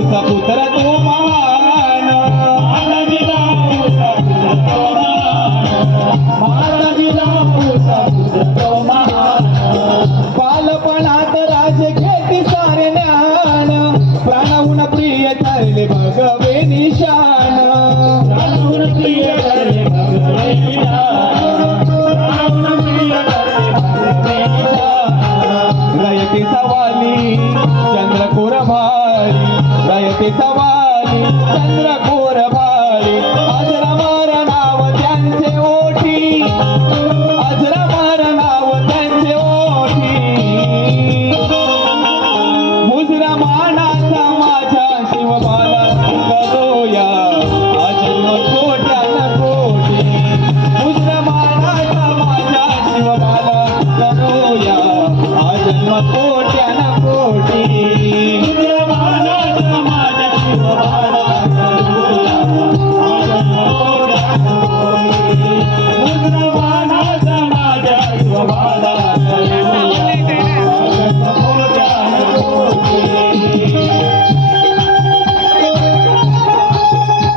जाऊचा तो महान तो महान. तो महान. बालपणात राज सारे ज्ञान. प्राणाहून प्रिय ठरले भगवे निशान. प्राणाहून प्रिय ठरले भगवे निशान. प्राणाहून प्रिय ठरले चंद्रकोर भारी. रयते सवाली चंद्रकोर भारी अजरा मार नाव त्यांचे ओठी. अजरा अजन्म कोट्या कोटी. मुजरा मानाचा माझ्या शिवबाला करोया अजन्म